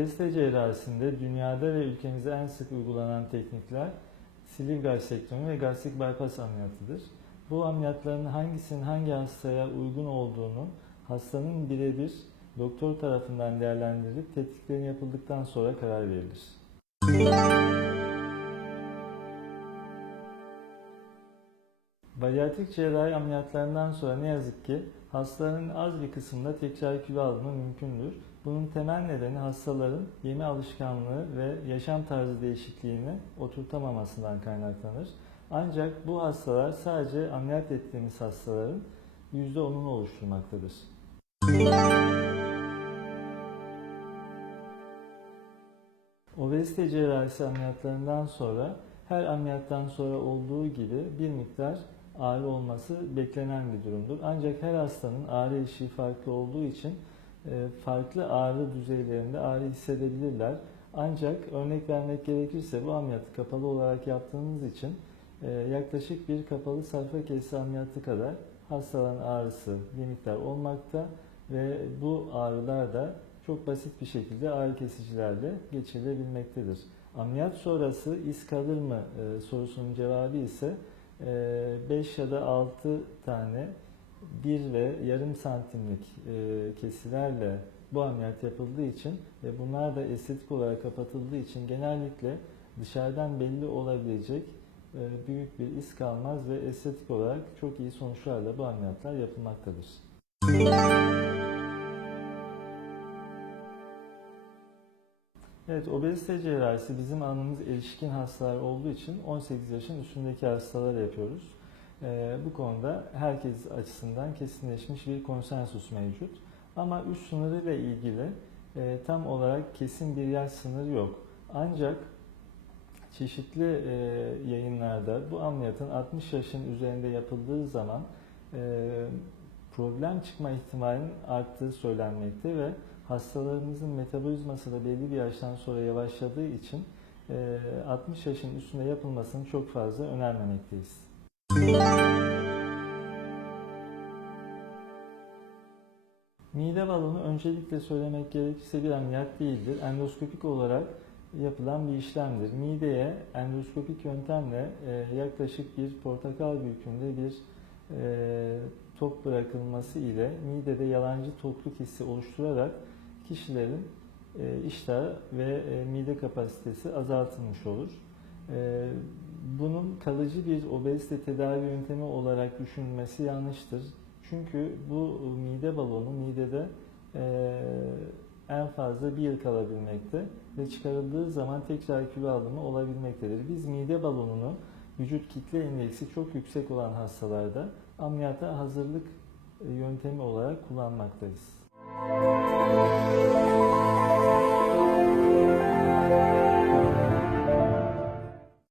Obezite cerrahisinde dünyada ve ülkemizde en sık uygulanan teknikler sleeve gastrektomi ve gastrik bypass ameliyatıdır. Bu ameliyatların hangisinin hangi hastaya uygun olduğunu hastanın birebir doktor tarafından değerlendirilip tetkiklerin yapıldıktan sonra karar verilir. Bariyatrik cerrahi ameliyatlarından sonra ne yazık ki hastaların az bir kısmında tekrar kilo alımı mümkündür. Bunun temel nedeni hastaların yeme alışkanlığı ve yaşam tarzı değişikliğini oturtamamasından kaynaklanır. Ancak bu hastalar sadece ameliyat ettiğimiz hastaların %10'unu oluşturmaktadır. Obezite cerrahisi ameliyatlarından sonra her ameliyattan sonra olduğu gibi bir miktar ağrı olması beklenen bir durumdur. Ancak her hastanın ağrı eşiği farklı olduğu için e, farklı ağrı düzeylerinde ağrı hissedebilirler. Ancak örnek vermek gerekirse bu ameliyatı kapalı olarak yaptığımız için e, yaklaşık bir kapalı safra kesesi ameliyatı kadar hastaların ağrısı bir miktar olmakta ve bu ağrılar da çok basit bir şekilde ağrı kesicilerle geçirilebilmektedir. Ameliyat sonrası iz kalır mı e, sorusunun cevabı ise 5 ya da 6 tane 1 ve yarım santimlik e, kesilerle bu ameliyat yapıldığı için ve bunlar da estetik olarak kapatıldığı için genellikle dışarıdan belli olabilecek e, büyük bir iz kalmaz ve estetik olarak çok iyi sonuçlarla bu ameliyatlar yapılmaktadır. Evet, obezite cerrahisi bizim alanımız erişkin hastalar olduğu için 18 yaşın üstündeki hastalara yapıyoruz. Ee, bu konuda herkes açısından kesinleşmiş bir konsensus mevcut. Ama üst sınırı ile ilgili e, tam olarak kesin bir yaş sınırı yok. Ancak çeşitli e, yayınlarda bu ameliyatın 60 yaşın üzerinde yapıldığı zaman e, problem çıkma ihtimalinin arttığı söylenmekte ve hastalarımızın metabolizması da belli bir yaştan sonra yavaşladığı için 60 yaşın üstünde yapılmasını çok fazla önermemekteyiz. Mide balonu öncelikle söylemek gerekirse bir ameliyat değildir. Endoskopik olarak yapılan bir işlemdir. Mideye endoskopik yöntemle yaklaşık bir portakal büyüklüğünde bir top bırakılması ile midede yalancı tokluk hissi oluşturarak kişilerin e, iştahı ve e, mide kapasitesi azaltılmış olur. E, bunun kalıcı bir obezite tedavi yöntemi olarak düşünülmesi yanlıştır. Çünkü bu mide balonu midede en fazla bir yıl kalabilmekte ve çıkarıldığı zaman tekrar kilo alımı olabilmektedir. Biz mide balonunu vücut kitle indeksi çok yüksek olan hastalarda ameliyata hazırlık yöntemi olarak kullanmaktayız. Música